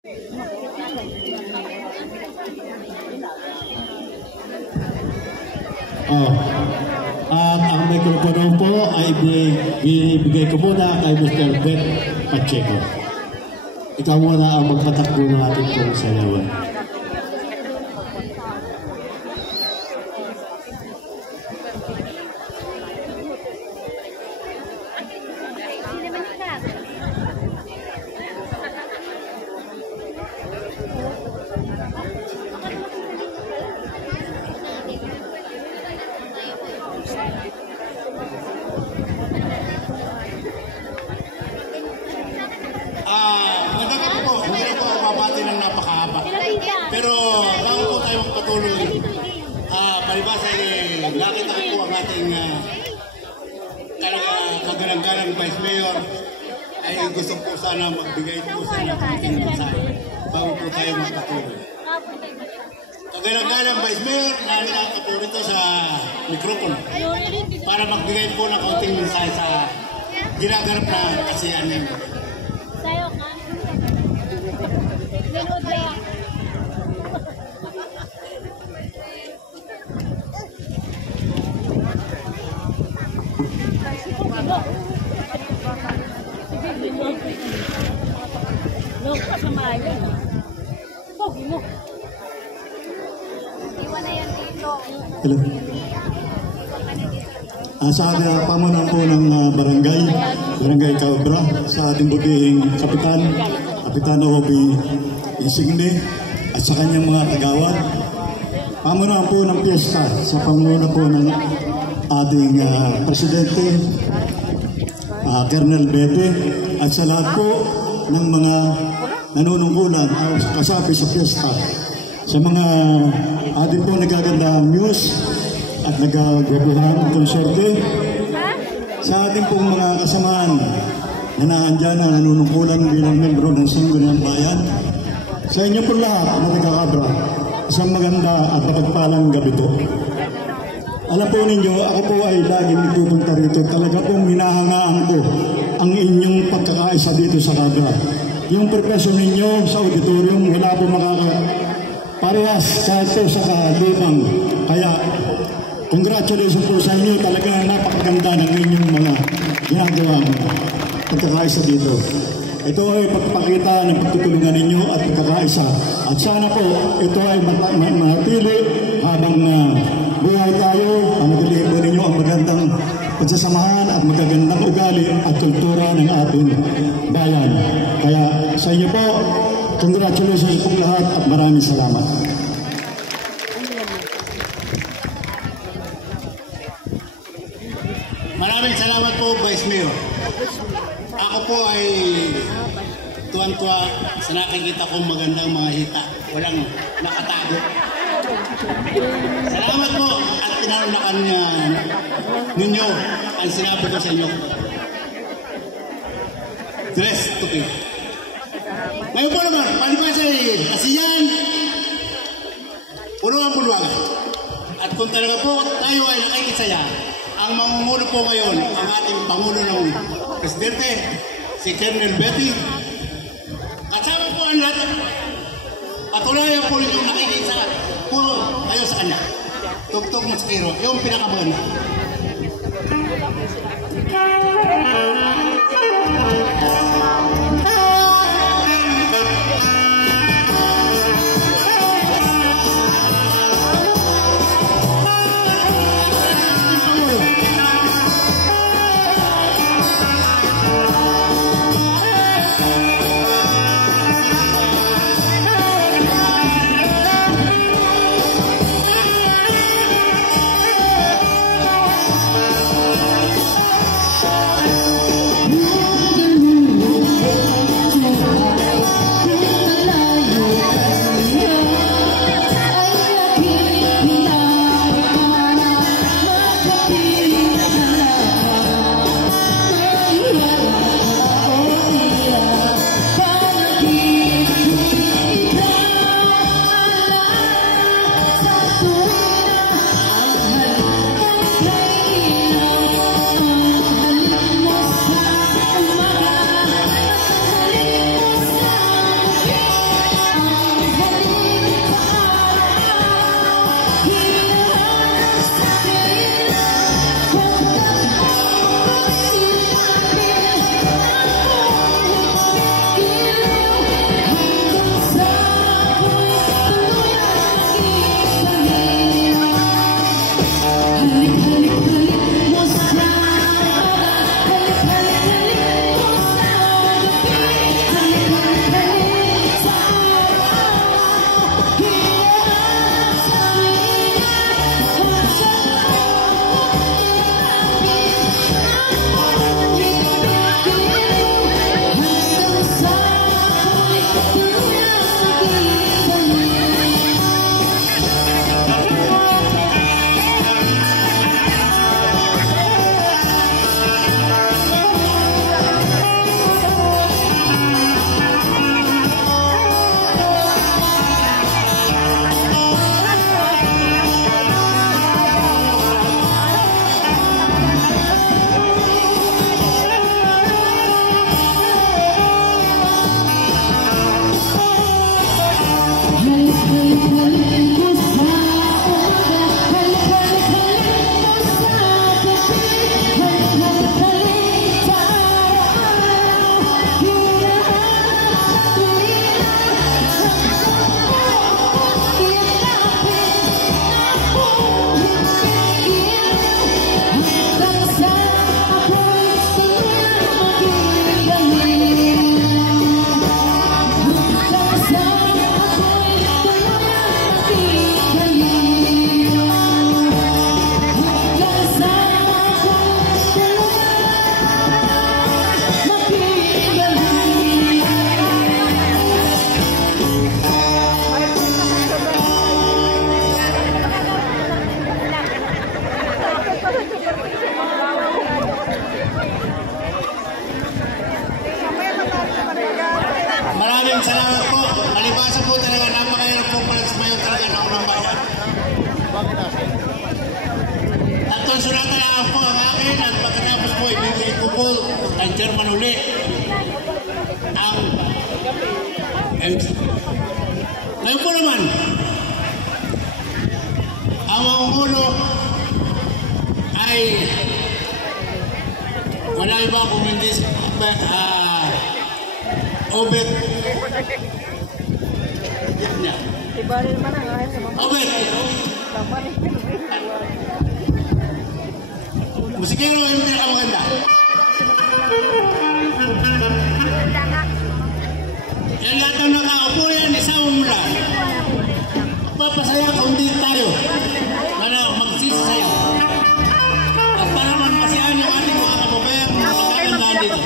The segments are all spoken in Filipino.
At ang mikropono po ay binibigay ko muna kay Mr. Beth Pacheco. Ikaw muna ang magpatakbo ng ating pong sayawan. Magandang po. Hindi na po ako mabati ng napakahaba. Pero bago po tayo magpatuloy, palibasa nakita ko po ang ating kagalang-galang Vice Mayor ay gusto po sana magbigay po sa ating mensahe bago po tayo magpatuloy. Kagalang-galang Vice Mayor, nakita po rito sa mikropono para magbigay po ng kaunting mensahe sa ginaganap na kasiyahan ninyo. Hello. Sa pamunan po ng Barangay Cabra, sa ating butihing Kapitan Obi Insigne at sa kanyang mga tagawad. Pamunan po ng piyesta sa panguna po ng ating Presidente, Colonel Bede, at sa lahat po ng mga nanunungkulan kasapi sa piyesta. Sa mga ating po nagagandang news at nagagwabuhan konsorte, sa ating pong mga kasamaan na naandyan na nanunungkulan bilang membro ng Sangguniang Bayan, sa inyo po lahat na taga-Cabra, isang maganda at mapagpalang gabi po. Alam po ninyo, ako po ay laging nagpupunta rito. Talaga pong hinahangaan ko ang inyong pagkakaisa dito sa Cabra. Yung profesyon ninyo sa auditorium, wala po parehas kahit po sa kalibang. Kaya, congratulations po sa inyo. Talaga napakaganda ng inyong mga ginagawa pagkakaisa dito. Ito ay pagpapakita ng pagtutulungan ninyo at pagkakaisa. At sana po, ito ay manatili habang buhay tayo. Panatilihin po ninyo ang magandang pagsasamahan at magagandang ugali at kultura ng ating bayan. Kaya sa inyo po, congratulations po lahat at maraming salamat. Maraming salamat po, Vice Mayor. Ako po ay tuwan-tuwa sa nakikita kong magandang mga hita. Walang nakatago. Salamat po at pinarunakan ninyo ang sinabi ko sa inyo. Dress to be. Ngayon po naman, palibasa kasi yan, puno ang bulwagan. At kung talaga po tayo ay nakikisaya, ang mamumuno po ngayon, ang ating Pangulo ng Presidente, si Colonel Betty. Kasama po ang lahat. Patuloy po yung nakikisa po kayo sa kanya. Tugtog mo sa kiro, yung pinakamaganda. salamat po. Palibasa po talaga, napakahirap po pala sa mayo talaga ng unang bayan. At sunatan lang po ang akin at pagkatapos po, ibibigay ko po ang chairman uli. Ang MC. Ngayon po naman, ang mangungulo ay wala iba kung hindi Obet. Obet. Musikero yung pinakamaganda. Yan lahat ang nakaupo yan, isama mo lang. Papasaya kung hindi tayo. Para magsisaya. At para man masiyahan yung ating mga kababayan na magkagandahan dito.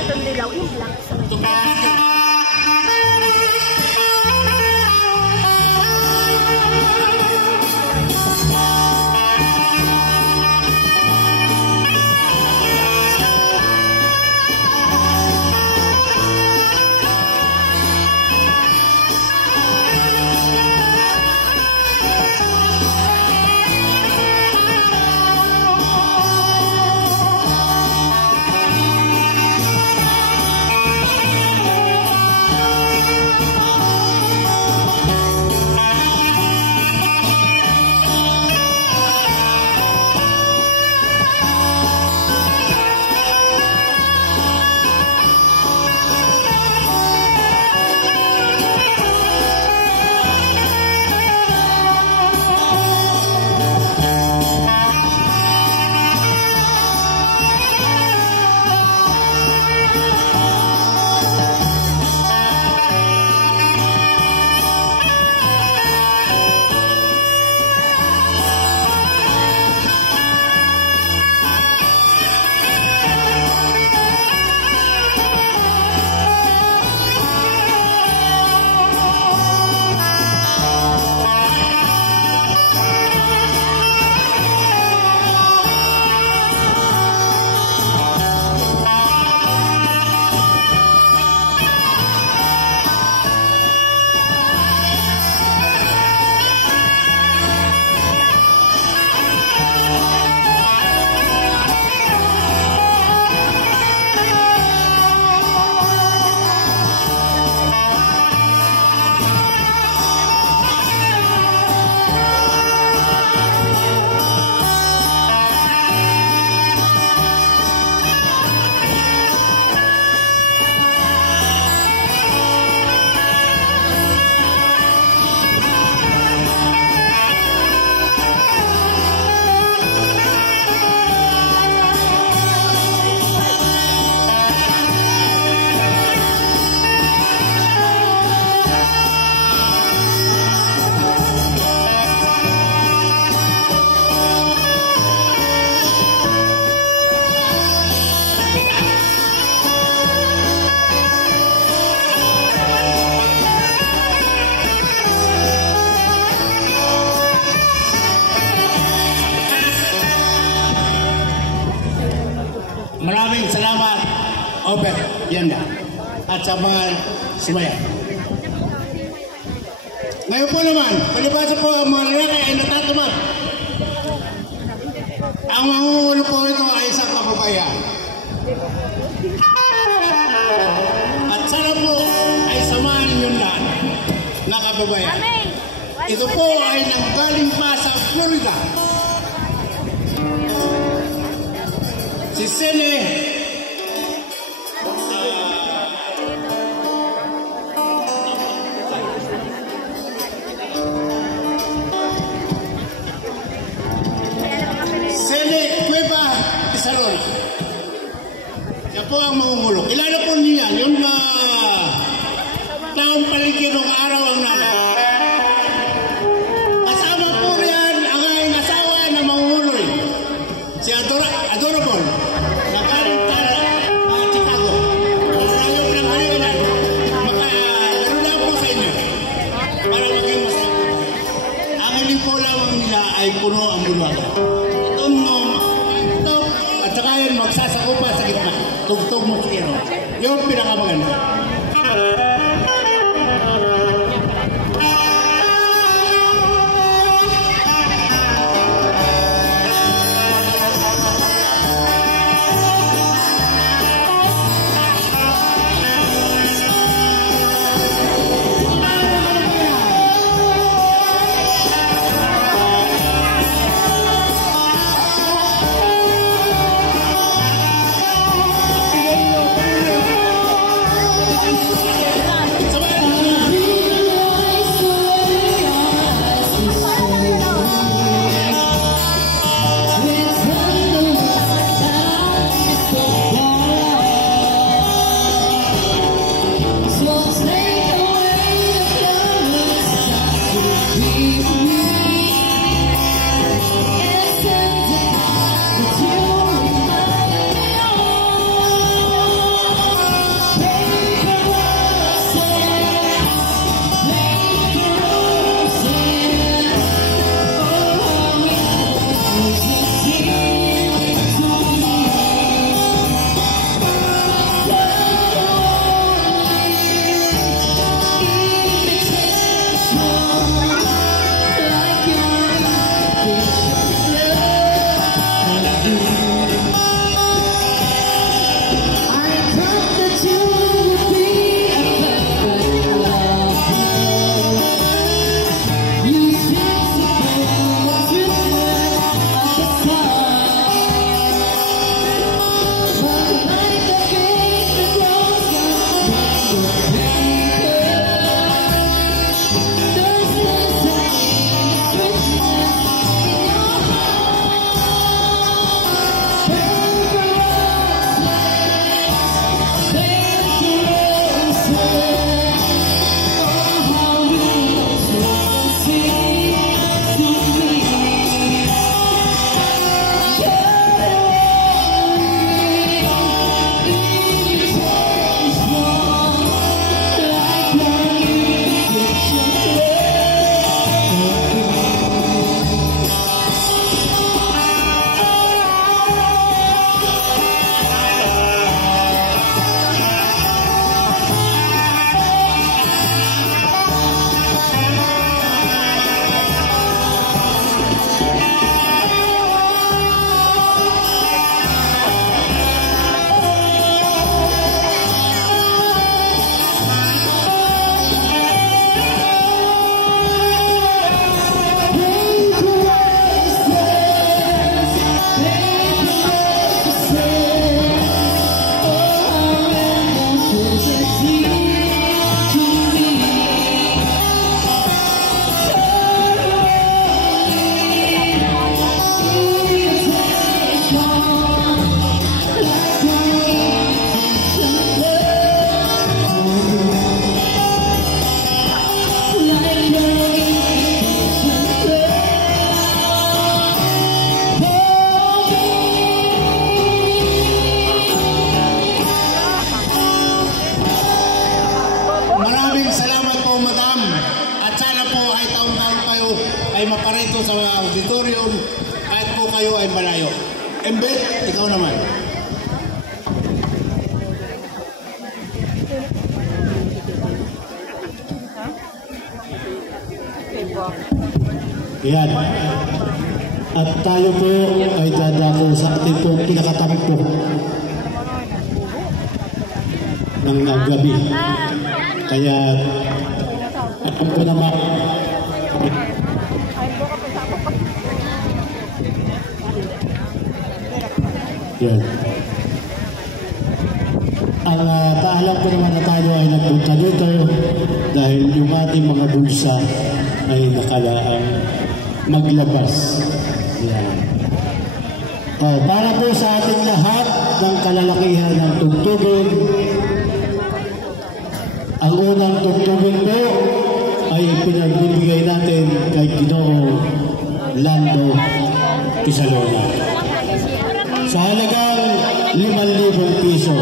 Maraming salamat, Obet Yanda, at sa mga sumaya. Ngayon po naman, palibasa po ang mga lalaki ay natatamad. Ang mangungulo po ito ay isang kababayan. At sana po ay samahan ninyo lahat na kababayan. Ito po ay nanggaling pa sa Florida. Si Sene Cueva Salon. Siya po ang mangungulo. Kilala po niya yung taong paligid ng araw ang nanay. Kasama po riyan ang aking asawa na mangungulo rin. Si Adorable. Ay puno ang bulwagan. Ito, at saka yun magsasakupa sa gitna. Tugtog mo kino. Yung pinakamaganda. ay maparito sa auditorium kahit po kayo ay malayo. Embet, ikaw naman. Yan. At tayo po ay dadako sa ating pong pinakatampo ng gabi. Kaya alam ko naman yan. Ang paalam ko naman na tayo ay nagpunta dito dahil yung ating mga bulsa ay nakalaang maglabas. Yan. Para po sa ating lahat ng kalalakihan ng tugtugin, ang unang tugtugin po ay pinagbibigay natin kay Ginoong Lando Pisalona. Sa halagang 5,000 piso.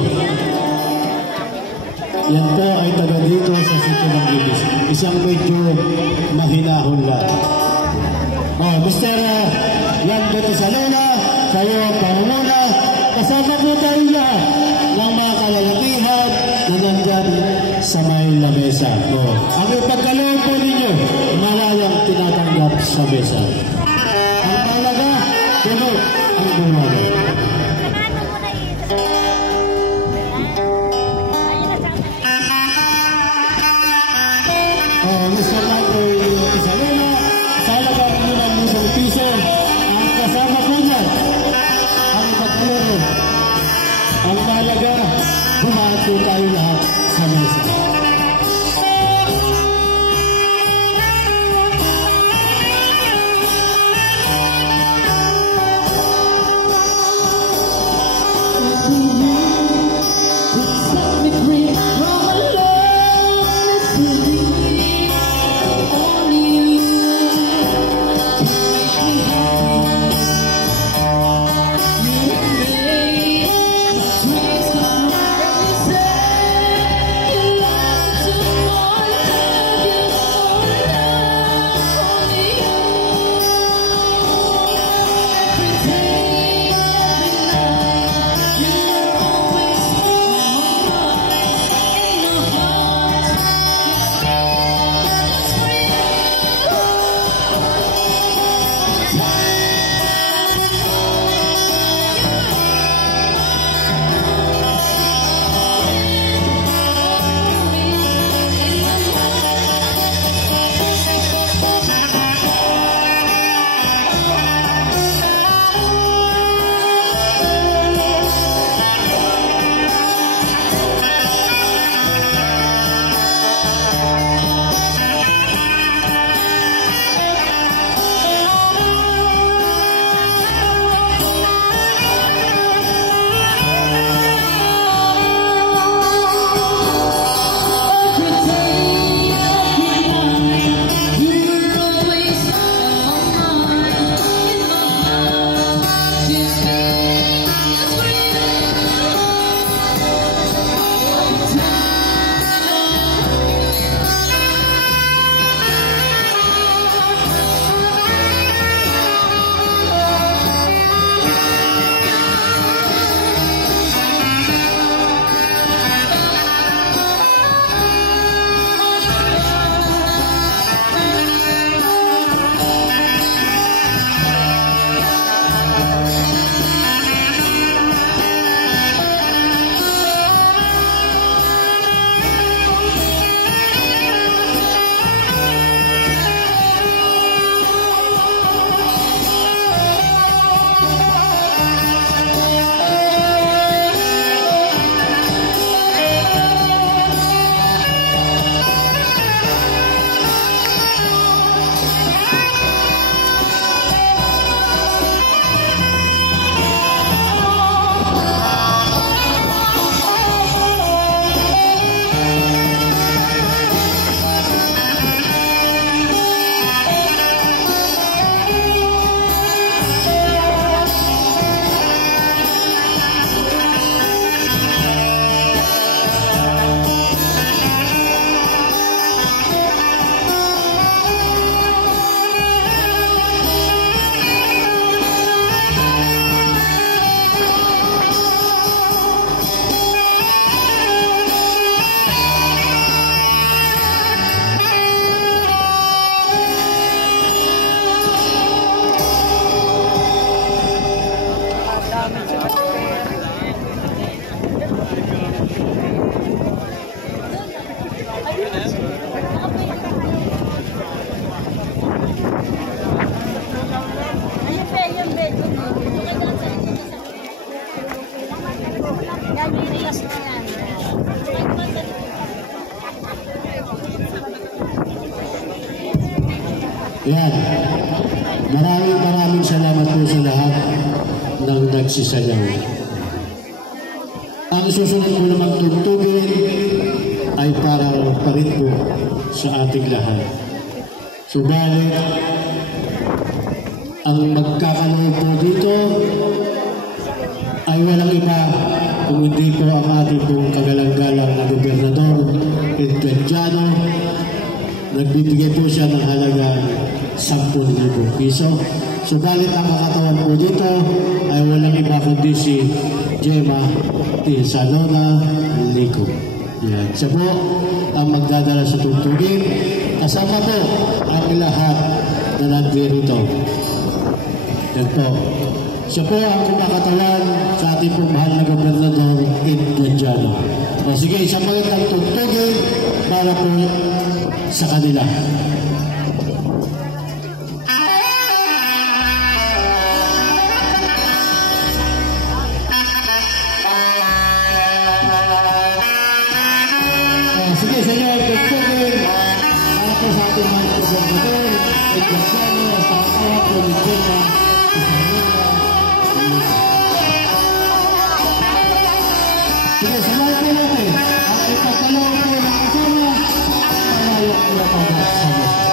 Yan po ay taga dito sa Sitio ng Ibis. Isang medyo mahinahon lang. Mr. Lando Pisalona, kayo ang pangunguna. Kasama po tayo lahat ng mga kalalakihan na nandyan sa may lamesa. Ang ipagkaloob po ninyo, malalang tinatanggap sa mesa. Ang talaga, tunog ang buwan. Mr. Lando Pisalona, sa halagang 5,000 piso, ang kasama po niyan, ang ipagkaloob. Ang mahalaga, bumato tayo lahat sa mesa. Yan. Maraming salamat po sa lahat ng nagsisayaw. Ang susunod po naman tugtugin ay para pa rin po sa ating lahat. Subalit, ang magkakaloob po dito ay walang iba kung hindi po ang ating pong kagalang-galang na Gobernador Edgardiano. Nagbibigay po siya ng halagang 10,000 piso. Subalit ang makatawan po dito ay walang iba kundi si Gemma T. Salona Lico. Yan. Siya po ang magdadala sa tugtugin. Kasama po ang lahat na nandirito. Yan po. Siya po ang kumakatawan sa ating pong mahal na Gobernador Edgardiano. O sige, isang magandang tugtugin para po sa kanila. Sige, sa inyo, tugtugin para po sa ating mahal na Gobernador Edgardiano sa katawan po ni Gemma Sige, samahan po natin ang ipagkaloob po ng kasama palayak nila para sa mga.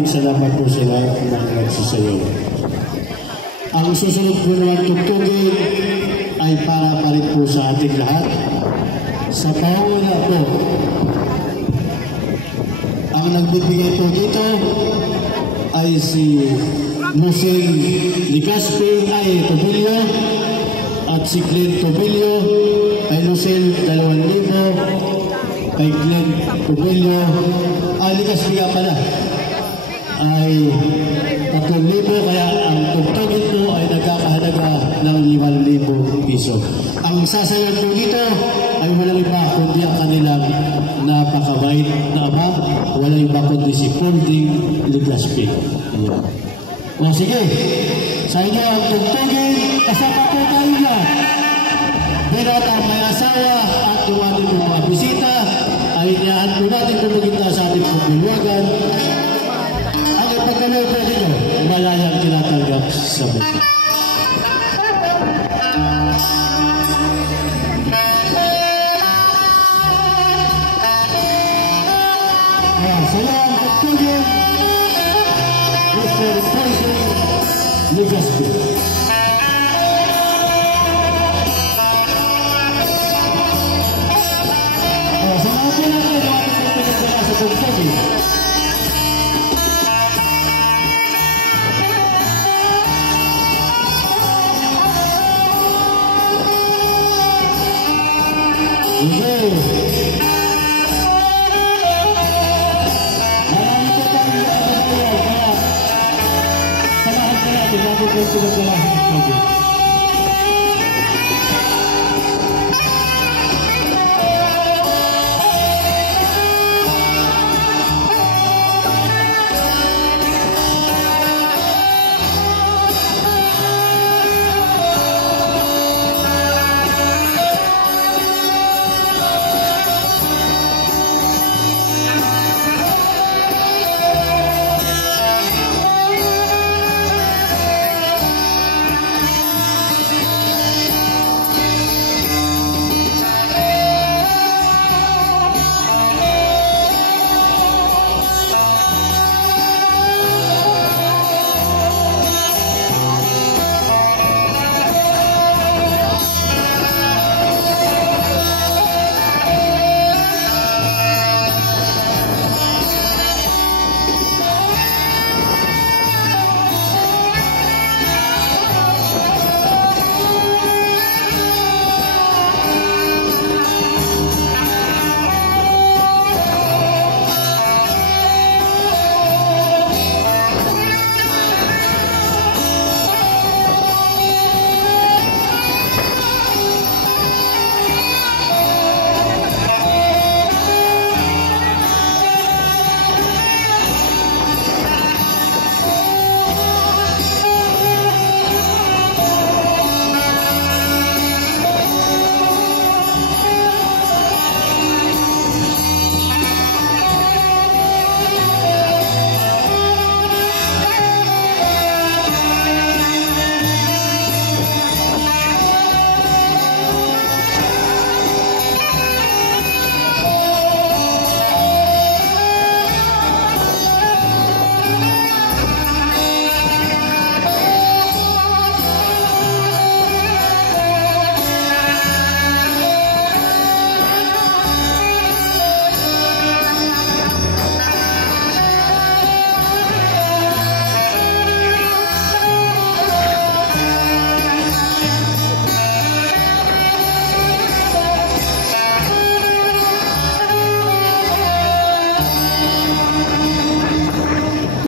Maraming salamat po sa lahat ng nagsasayaw. Ang susunod po naman tugtugin ay ay para pa rin po sa ating lahat. Sa panguna po, ang nagbibigay po dito ay si Musing Ligaspi ay Tobilio at si Glenn Tobilio kay Lucille 2,000 kay Glenn Tobilio Ligaspi nga pala ay 3,000, kaya ang tugtugin po ay nagkakahalaga ng 5,000 piso. Ang sasayaw po dito ay walang iba kundi ang kanilang napakabait na ama, walang iba kundi si Polding Ligaspi. Ayan. O sige, sa inyo ang tugtugin, kasama po tayo na binatang may asawa at dumating po mga bisita ay iniyaan po natin pumagita sa ating pagbilwagan. Ang ipagkalaw po dito, malayang tinatanggap sa buhay. Saya ang tugtugin, Mr. Polding Ligaspi. Samahan po natin ang ating pinagdala sa tugtugin. Marami po tayo samahan po natin ang ating pinagdala sa tugtugin.